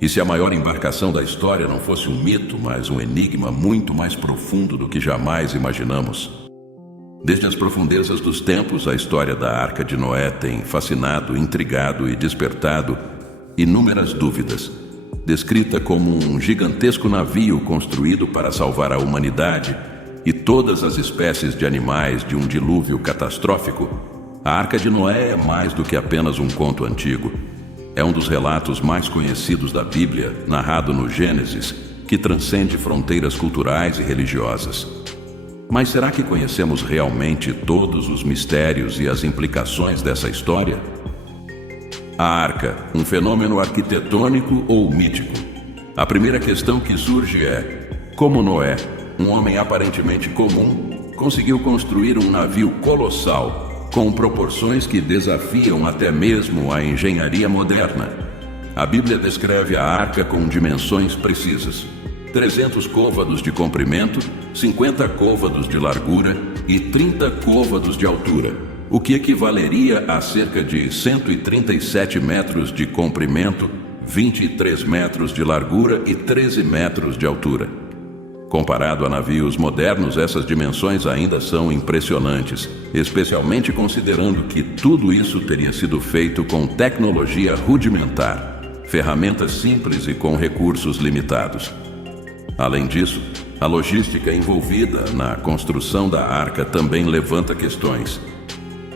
E se a maior embarcação da história não fosse um mito, mas um enigma muito mais profundo do que jamais imaginamos? Desde as profundezas dos tempos, a história da Arca de Noé tem fascinado, intrigado e despertado inúmeras dúvidas. Descrita como um gigantesco navio construído para salvar a humanidade e todas as espécies de animais de um dilúvio catastrófico, a Arca de Noé é mais do que apenas um conto antigo. É um dos relatos mais conhecidos da Bíblia, narrado no Gênesis, que transcende fronteiras culturais e religiosas. Mas será que conhecemos realmente todos os mistérios e as implicações dessa história? A Arca, um fenômeno arquitetônico ou mítico? A primeira questão que surge é: como Noé, um homem aparentemente comum, conseguiu construir um navio colossal, com proporções que desafiam até mesmo a engenharia moderna? A Bíblia descreve a arca com dimensões precisas: 300 côvados de comprimento, 50 côvados de largura e 30 côvados de altura, o que equivaleria a cerca de 137 metros de comprimento, 23 metros de largura e 13 metros de altura. Comparado a navios modernos, essas dimensões ainda são impressionantes, especialmente considerando que tudo isso teria sido feito com tecnologia rudimentar, ferramentas simples e com recursos limitados. Além disso, a logística envolvida na construção da arca também levanta questões.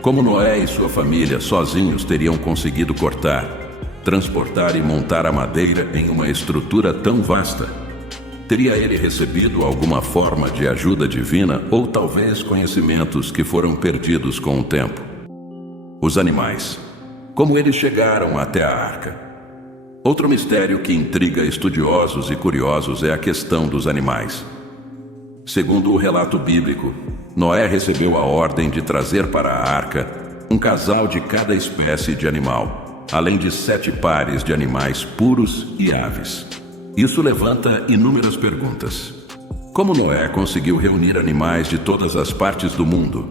Como Noé e sua família sozinhos teriam conseguido cortar, transportar e montar a madeira em uma estrutura tão vasta? Teria ele recebido alguma forma de ajuda divina ou talvez conhecimentos que foram perdidos com o tempo? Os animais. Como eles chegaram até a arca? Outro mistério que intriga estudiosos e curiosos é a questão dos animais. Segundo o relato bíblico, Noé recebeu a ordem de trazer para a arca um casal de cada espécie de animal, além de 7 pares de animais puros e aves. Isso levanta inúmeras perguntas. Como Noé conseguiu reunir animais de todas as partes do mundo?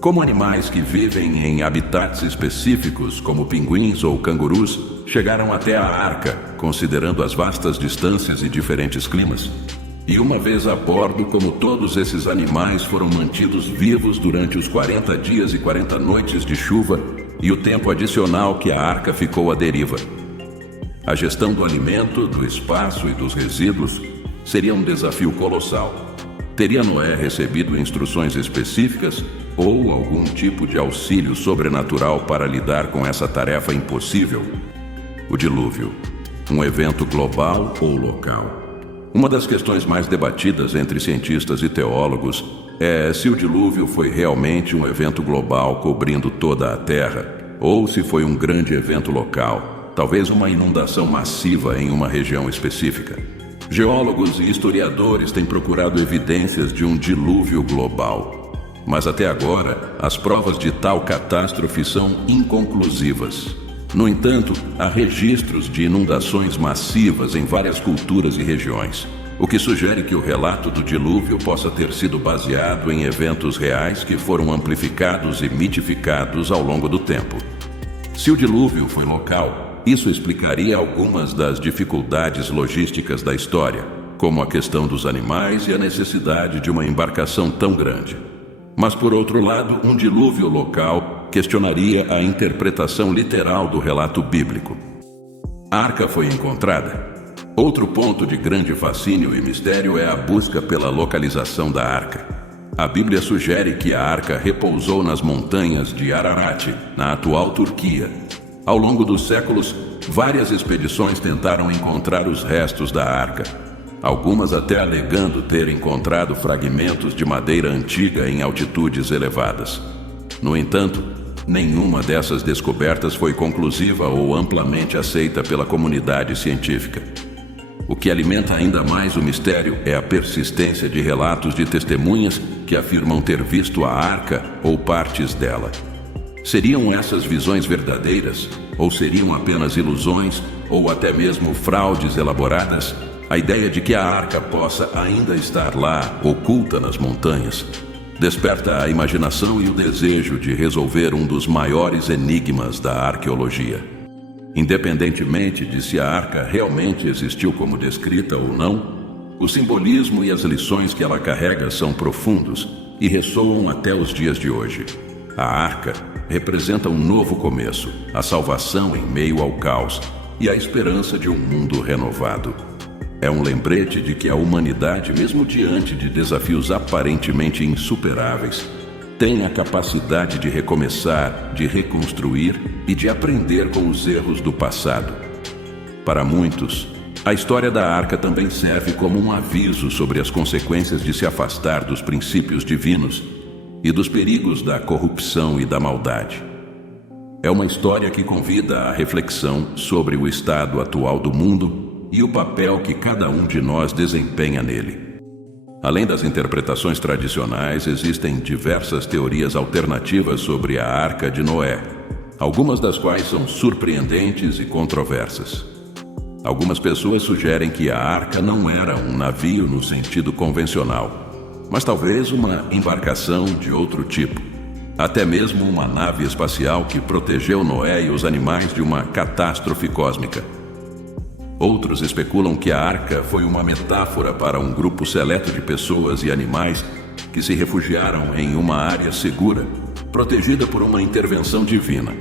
Como animais que vivem em habitats específicos, como pinguins ou cangurus, chegaram até a arca, considerando as vastas distâncias e diferentes climas? E uma vez a bordo, como todos esses animais foram mantidos vivos durante os 40 dias e 40 noites de chuva e o tempo adicional que a arca ficou à deriva? A gestão do alimento, do espaço e dos resíduos seria um desafio colossal. Teria Noé recebido instruções específicas ou algum tipo de auxílio sobrenatural para lidar com essa tarefa impossível? O dilúvio, um evento global ou local? Uma das questões mais debatidas entre cientistas e teólogos é se o dilúvio foi realmente um evento global cobrindo toda a Terra, ou se foi um grande evento local, talvez uma inundação massiva em uma região específica. Geólogos e historiadores têm procurado evidências de um dilúvio global, mas até agora as provas de tal catástrofe são inconclusivas. No entanto, há registros de inundações massivas em várias culturas e regiões, o que sugere que o relato do dilúvio possa ter sido baseado em eventos reais que foram amplificados e mitificados ao longo do tempo. Se o dilúvio foi local, isso explicaria algumas das dificuldades logísticas da história, como a questão dos animais e a necessidade de uma embarcação tão grande. Mas, por outro lado, um dilúvio local questionaria a interpretação literal do relato bíblico. A arca foi encontrada? Outro ponto de grande fascínio e mistério é a busca pela localização da arca. A Bíblia sugere que a arca repousou nas montanhas de Ararat, na atual Turquia. Ao longo dos séculos, várias expedições tentaram encontrar os restos da arca, algumas até alegando ter encontrado fragmentos de madeira antiga em altitudes elevadas. No entanto, nenhuma dessas descobertas foi conclusiva ou amplamente aceita pela comunidade científica. O que alimenta ainda mais o mistério é a persistência de relatos de testemunhas que afirmam ter visto a arca ou partes dela. Seriam essas visões verdadeiras? Ou seriam apenas ilusões ou até mesmo fraudes elaboradas? A ideia de que a arca possa ainda estar lá, oculta nas montanhas, desperta a imaginação e o desejo de resolver um dos maiores enigmas da arqueologia. Independentemente de se a arca realmente existiu como descrita ou não, o simbolismo e as lições que ela carrega são profundos e ressoam até os dias de hoje. A arca representa um novo começo, a salvação em meio ao caos e a esperança de um mundo renovado. É um lembrete de que a humanidade, mesmo diante de desafios aparentemente insuperáveis, tem a capacidade de recomeçar, de reconstruir e de aprender com os erros do passado. Para muitos, a história da arca também serve como um aviso sobre as consequências de se afastar dos princípios divinos e dos perigos da corrupção e da maldade. É uma história que convida à reflexão sobre o estado atual do mundo e o papel que cada um de nós desempenha nele. Além das interpretações tradicionais, existem diversas teorias alternativas sobre a Arca de Noé, algumas das quais são surpreendentes e controversas. Algumas pessoas sugerem que a arca não era um navio no sentido convencional, mas talvez uma embarcação de outro tipo, até mesmo uma nave espacial que protegeu Noé e os animais de uma catástrofe cósmica. Outros especulam que a arca foi uma metáfora para um grupo seleto de pessoas e animais que se refugiaram em uma área segura, protegida por uma intervenção divina.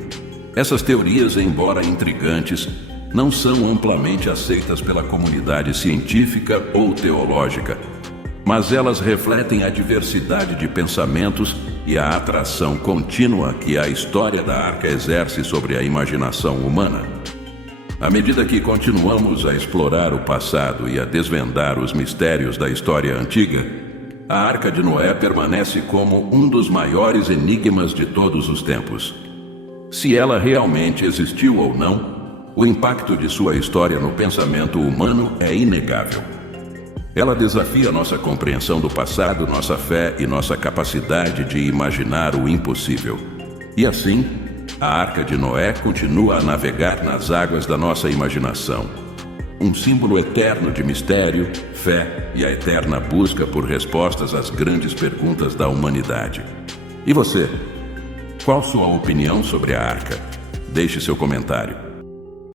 Essas teorias, embora intrigantes, não são amplamente aceitas pela comunidade científica ou teológica, mas elas refletem a diversidade de pensamentos e a atração contínua que a história da arca exerce sobre a imaginação humana. À medida que continuamos a explorar o passado e a desvendar os mistérios da história antiga, a Arca de Noé permanece como um dos maiores enigmas de todos os tempos. Se ela realmente existiu ou não, o impacto de sua história no pensamento humano é inegável. Ela desafia nossa compreensão do passado, nossa fé e nossa capacidade de imaginar o impossível. E assim, a Arca de Noé continua a navegar nas águas da nossa imaginação. Um símbolo eterno de mistério, fé e a eterna busca por respostas às grandes perguntas da humanidade. E você? Qual sua opinião sobre a Arca? Deixe seu comentário.